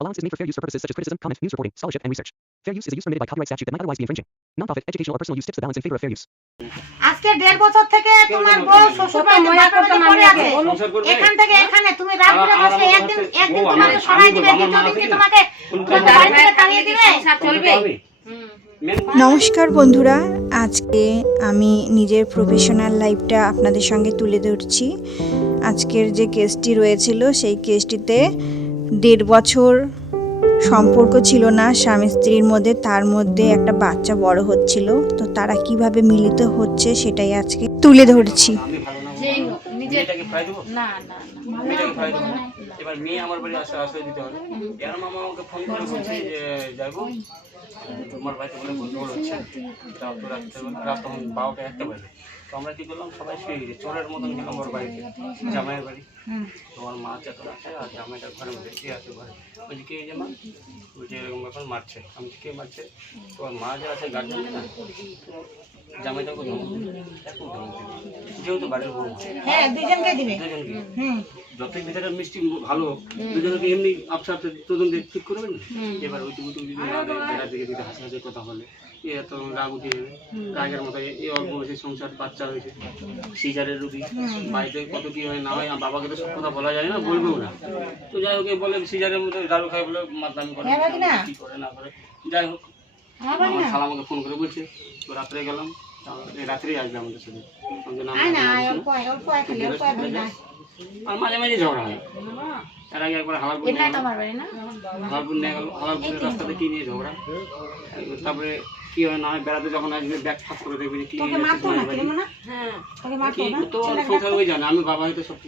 Allowance is made for fair use for purposes such as criticism, comment, news reporting, scholarship, and research. Fair use is a use permitted by copyright statute that might otherwise be infringing. Non-profit, educational, or personal use tips the balance in favor of fair use. আজকে 1.5 বছর থেকে তোমার বউ শ্বশুর বাড়িতে বাপের বাড়ি পড়ে আছে। এখান থেকে এখানে তুমি রাখবে আজকে একদিন তোমাকে সরাই দিবে, দ্বিতীয় দিন কি তোমাকে বাড়ি থেকে তাড়িয়ে দিবে, চলবে? নমস্কার বন্ধুরা, আজকে আমি নিজের প্রফেশনাল লাইফটা আপনাদের সঙ্গে তুলে ধরছি। আজকের যে কেসটি রয়েছিল সেই কেসটিতে 1.5 বছর সম্পর্ক ছিল না স্বামী স্ত্রীর মধ্যে, তার মধ্যে একটা বাচ্চা বড় হচ্ছিল। তো তারা কিভাবে মিলিত হচ্ছে সেটাই আজকে তুলে ধরছি। এবার মেয়ে আমার বাড়ি আশ্রয় দিতে হবে। এর মামা আমাকে ফোন করে বলছে যে যাবো তোমার বাড়িতে বলে গন্ডগোল হচ্ছে, রাত তখন 12টা 1টা বাজে। তো আমরা কি করলাম, সবাই শুয়ে গেছি, চোরের মতন গেলাম ওর বাড়িতে, জামাইয়ের বাড়ি। তোমার মা চেতন আছে আর জামাইটার ঘরের মধ্যে কে আছে ঘরে, বলছি কে যে মা, বলছে এরকম ব্যাপার মারছে। আমি কে মারছে? তোমার মা যে আছে গার্জেন না, জামাইটাকে ধমক দিল, যেহেতু বাড়ির বউ, দুজনকে দিবে, যতই ভিতরে মিষ্টি ভালো দুজনকে এমনি আপসা তদন্ত ঠিক করবেন। এবার ওই বেড়ার দিকে দিকে হাসি হাসি কথা বলে, এ এত রাগ উঠে যাবে, রাগের মতো এই অল্প বয়সে সংসার, বাচ্চা হয়েছে, সিজারের রুগী, বাড়িতে কত কি হয় না হয়, বাবাকে তো সব কথা বলা যায় না, বলবেও না। তো যাই হোক বলে সিজারের মতো দারু খায় বলে মাতলামি করে, কি করে না করে, যাই হোক আমার খালা আমাকে ফোন করে বলছে। তো রাত্রে গেলাম, রাত্রেই আসবে আমাদের সাথে, আর মাঝে মাঝে ঝগড়া হয়। তার আগে একবার হালালপুর নিয়ে গেল, হালালপুরের রাস্তাতে কি নিয়ে ঝগড়া, তারপরে কি হয় না হয়, বেড়াতে যখন আসবে ব্যাগ ফাঁক করে দেখবে কি তো সংসার হয়ে যায় না। আমি বাবা হয়তো সব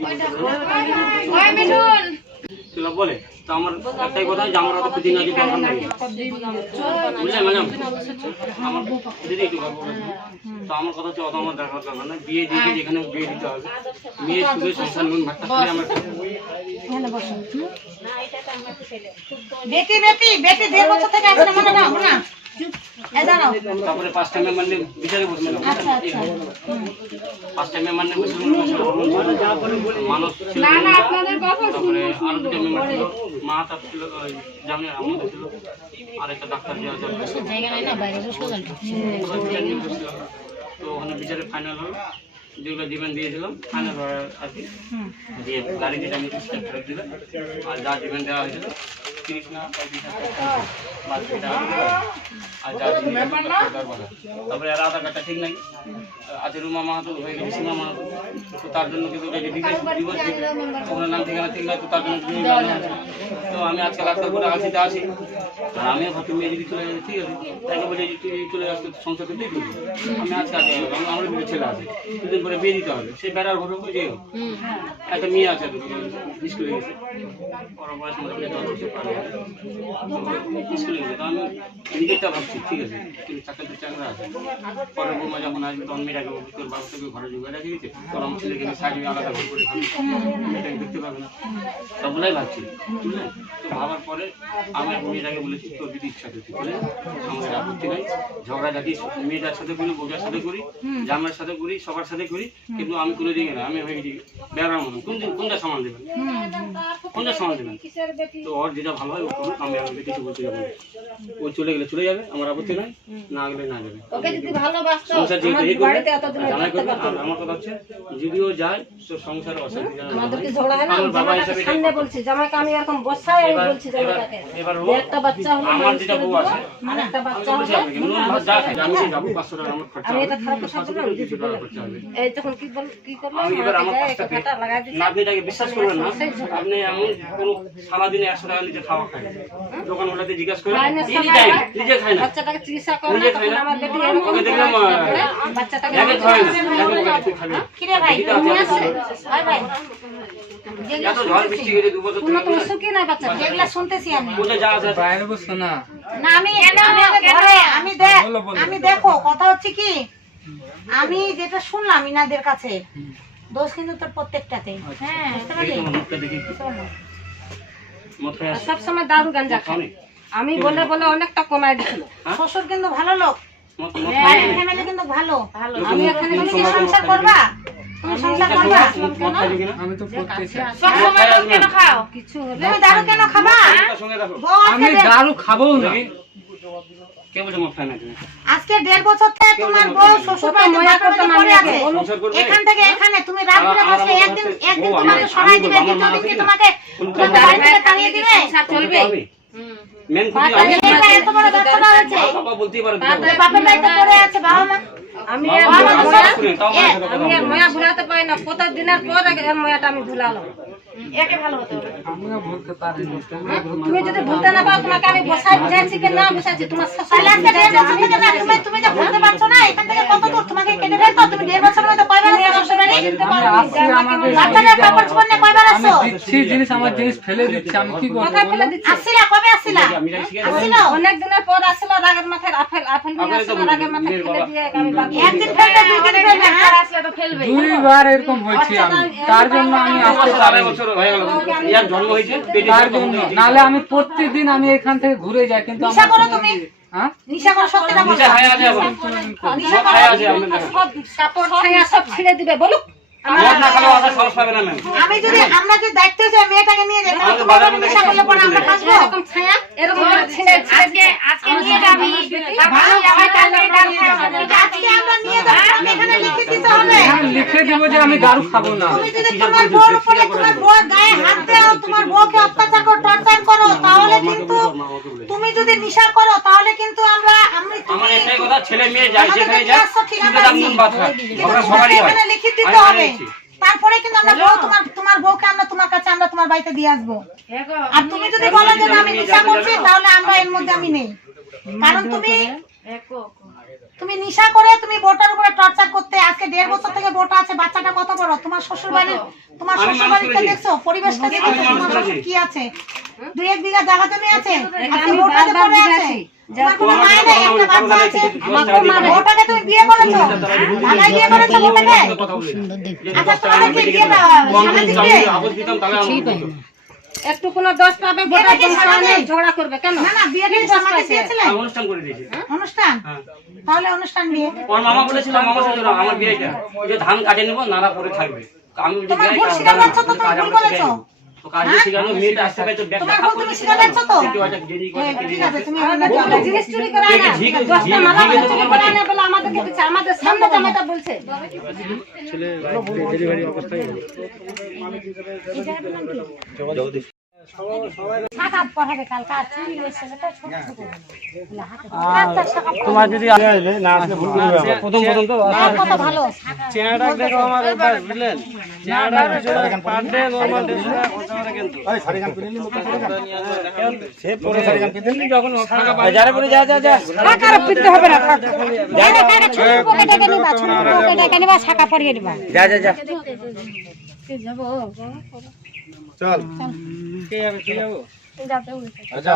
বলে, তো আমার একটাই কথা যে আমার অত দিন আগে দরকার নাই, বুঝলেন ম্যাডাম? আমার দিদি একটু গল্প বলেছেন, তো আমার কথা হচ্ছে অত আমার দেখার দরকার না, বিয়ে দিয়ে যেখানে বিয়ে দিতে হবে, মেয়ে শুধু সংসার নিয়ে ভাতটা খেলে আমার বেটি বেটি বেটি 1.5 বছর থেকে আসলে মনে না না। তারপরে 5টা মেম্বার নিয়ে বিচারে বসছিল, 5টা মেম্বার নিয়ে বসছিল, মানব ছিল, তারপরে আরো 2টা মেম্বার ছিল, মা তার ছিল, জামিনের আমাদের ছিল, আর একটা ডাক্তার যে আছে। তো ওখানে বিচারে ফাইনাল হলো, যেগুলো ডিমান্ড দিয়েছিলাম ফাইনাল হওয়ার আর কি, দিয়ে গাড়ি যেটা নিয়ে ফেরত দিবে, আর যা ডিমান্ড দেওয়া হয়েছিল 30 না 35 টাকা আর যা তারপরে আর আধার কার্ডটা ঠিক নাই আছে, রুমা মাহাতো হয়ে গেছে সীমা মাহাতো, তো তার জন্য কিন্তু ওনার নাম ঠিকানা ঠিক নাই, তো তার জন্য। তো আমি আজকে রাস্তার পরে আসিতে আসি, আর আমিও ভাবছি মেয়ে যদি চলে যাবে, ঠিক আছে, তাকে বলে তুই চলে আসতে সংসার করতে দিবি, আমি আজকে আসি, আমার দুটো ছেলে আছে, দুদিন পরে বিয়ে দিতে হবে, সেই বেড়ার ঘরে যে একটা মেয়ে আছে স্কুলে গেছে, বড় বয়স মোটামুটি 10 বছর পার হয়ে স্কুলে গেছে। তো আমি নিজেরটা ভাবছি ঠিক আছে, কিন্তু চাকরি চাকরা আছে, পরের বৌমা যখন আসবে তখন মেয়েটাকে তোর বাবা থেকে ঘরে ঢুকে রেখে দিচ্ছে, তোর আমার ছেলেকে সাইডে আলাদা ঘর করে মেয়েটাকে দেখতে পাবে না, সবগুলাই ভাবছি, বুঝলেন? তো ভাবার পরে আমি মেয়েটাকে বলেছি তোর যদি ইচ্ছা করছি বলে আমাদের আপত্তি নাই, ঝগড়া জাতি মেয়েটার সাথে করি, বউটার সাথে করি, জামাইয়ের সাথে করি, সবার সাথে করি, কিন্তু আমি কোনো দিকে না, আমি হয়ে গেছি বেড়ার মতন, কোনটা সামাল দেবেন, কোনটা সামাল দেবেন? তো ওর যেটা ভালো হয় ও করুন, আমি কিছু বলতে যাবো, ও চলে গেলে চলে যাবে, আমার আপত্তি নাই, না গেলে না যাবে। সংসার যেহেতু এই করবে জানাই করবে, আর আমার কথা হচ্ছে যদিও যায় তো সংসারে অশান্তি আমার বাবা হিসাবে এবার আমার যেটা বউ আছে আমি যাবো 500 টাকা আমার খরচা হবে, আমি এবার আমার আপনিটাকে বিশ্বাস করবেন না, আপনি এমন কোনো সারাদিনে 100 টাকা নিজে খাওয়া খায়, দোকান ওটাতে জিজ্ঞাসা করে নিজে খায় না, নিজে খায় না, ওকে দেখলাম আমি দেখো কথা হচ্ছে কি, আমি যেটা শুনলাম ইনাদের কাছে, দোষ কিন্তু তোর প্রত্যেকটাতে, হ্যাঁ সবসময় দারু গাঞ্জা খাই, আমি বলে বলে অনেকটা কমাই দিছিল। শ্বশুর কিন্তু ভালো লোক, ফ্যামিলি কিন্তু ভালো, আমি এখানে সংসার করবা তুমি সংসার করবা? আমি তো করতেছি। সব সময় দারু কেন খাও? কিছু হলে তুমি দারু কেন খাবা? বউ আমি আজকে দারু খাবো না। কে বলছে মদ খায় না তুমি? আজকে 1.5 বছর থেকে তোমার বউ শ্বশুর বাড়িতে পড়ে আছে। এখান থেকে এখানে তুমি রাত বিরাতে একদিন তোমাকে সরাই দিবে, দ্বিতীয় দিন কি তোমাকে বাড়ি থেকে তাড়িয়ে দিবে? চলবে। মেন খুঁটি বাবা এত বড় ব্যাপারটা হয়েছে। বাবা বলতেই পারে বাপের বাড়িতে পড়ে আছে বাবা মা। আমি আর বাবা মা সব আমি আর ময়া ভুলাতে পারি না, কত দিনের পর এর ময়াটা আমি ভুলালাম। একে ভালো হতে হবে। আমিও বলতে পারি না। তুমি যদি ভুলতে না পারো, তোমাকে আমি বসাই বুঝাইছি কি না বুঝাইছি, তোমার তাহলে আজকে 1.5 বছর থেকে না তুমি যে বলতে পারছো না, এখান থেকে কত দূর তোমাকে কেটে ফেলতো? তুমি 1.5 বছরের মধ্যে কয়বার আসছো শ্বশুর বাড়ি? বাচ্চাদের কাপড় চোপড় নিয়ে কয়বার আমি আসছো? দিচ্ছি জিনিস, আমার জিনিস ফেলে দিচ্ছি, আমি কি করবো কোথায় ফেলে বলো? দিচ্ছি? আসছিলা কবে আসছিলা? আসছিলো? অনেক দিনের পর আসলো, রাগের মাথায় আপেল নিয়ে আসলো, রাগের মাথায় ফেলে দিয়ে আমি বাকি একদিন ফেলবে, দুই দিন ফেলবে, হ্যাঁ? আসলে তো ফেলবে। 2বার এরকম বলছি আমি, তার জন্য আমি আসতে পারি 4 বছর হয়ে গেল ইয়ার জন্ম হয়েছে পেটে তার জন্য। নাহলে আমি প্রত্যেকদিন আমি এখান থেকে ঘুরে যাই, কিন্তু নিশা করো তুমি? হ্যাঁ নিশা করো, সত্যি না বলো? নিচে হায় আছে এখন নিশা মদ করো? খায় আছে আপনাদের সব কাপড় ছায়া সব ছিঁড়ে দিবে, বলুক। মদ না খেলে আবার সাহস পাবে না ম্যাম আমরা যে দায়িত্ব হয়েছে মেয়েটাকে নিয়ে যেতে হবে, আমাদের তোমার বাজার বাড়ি মধ্যে নিশা করলে পরে আমরা ফাঁসবো? এরকম ছায়া এরকম ছিঁড়ে আজকে নিয়ে যাবি, আজকে আমরা নিয়ে যাবো, তোমাকে এখানে লিখে দিতে হবে। হ্যাঁ, লিখে দেবো যে আমি দারু খাবো না। তুমি যদি তোমার বউর উপরে তোমার বউর গায়ে হাত দাও, তোমার বউকে অত্যাচার করো, টর্চার করো, তাহলে কিন্তু তুমি যদি নিশা করো তাহলে কিন্তু আমার একটাই কথা ছেলে মেয়ে যাই যেখানে যায় সুখে দাম নুন ভাত খায় আমরা সবারই হয় এখানে লিখে দিতে হবে। তারপরে কিন্তু আমরা বউ তোমার বউকে আমরা তোমার কাছে আমরা তোমার বাড়িতে দিয়ে আসবো। আর তুমি যদি বলো যে না, আমি নিশা করছি, তাহলে আমরা এর মধ্যে আমি নেই। কারণ তুমি নিশা করে তুমি বউটার উপরে টর্চার করতে, আজকে 1.5 বছর থেকে বউটা আছে, বাচ্চাটা কত বড়, তোমার শ্বশুর বাড়িতে দেখছো, পরিবেশটা দেখছো, তোমার শ্বশুর কি আছে, 2-1 বিঘা জায়গা জমি আছে, আজকে বউটাতে পড়ে আছে, তোমার কোনো মায় নেই, একটা বাচ্চা আছে, বউটাকে তুমি বিয়ে করেছো, ঢালাই বিয়ে করেছো বউটাকে। আচ্ছা তোমাদের কি বিয়েটা সামাজিক বিয়ে? আবদ দিতাম তাহলে আমি একটু কোনো দোষ পাবে, গোটা ঝগড়া করবে কেন? না না, বিয়েটা সামাজিক দিয়েছিলে? অনুষ্ঠান করে দিয়েছি অনুষ্ঠান? তাহলে অনুষ্ঠান বিয়ে। ওর মামা বলেছিল মামা ছিল আমার বিয়েটা ওই যে ধান কাটে নেবো নাড়া পরে থাকবে তো আমি বলি তোমার ভুল স্বীকার করছো তো, তুমি ভুল করেছো। তো কাজে শিখানো মেয়েটা আসতে পারে তো ব্যাগ তোমার ভুল তুমি স্বীকার করছো তো? ঠিক আছে, তুমি আমাদের জিনিস চুরি করে আনা, দশটা মালা চুরি করে আনা বলে আমাদেরকে দিচ্ছে, আমাদের সামনে জামাইটা বলছে। শাখা পড়াবে কালকে, আর চুরি হয়েছে সেটা ছোট ছোট তোমার যদি না আসলে ভুল করবে প্রথম তো কত ভালো চেহারাটা দেখো আমার অভ্যাস বুঝলেন চেহারাটা পার ডে নরমাল ডেসটা কথা বলে কিন্তু ওই শাড়ি গান কিনে নিবো সে পরে শাড়ি গান কিনে নিবি যখন ফাঁকা বাজারে পরে যা শাখার পিতে হবে না, যা না কাটা ছোট পকেটে নিবা, ছোট পকেটে নিবা, শাখা পরিয়ে দিবা। যা চল কে যাবে তুই যাবো আচ্ছা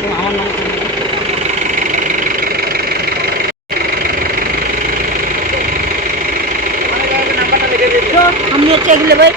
তুই আমার আমি হচ্ছে এগুলো ভাই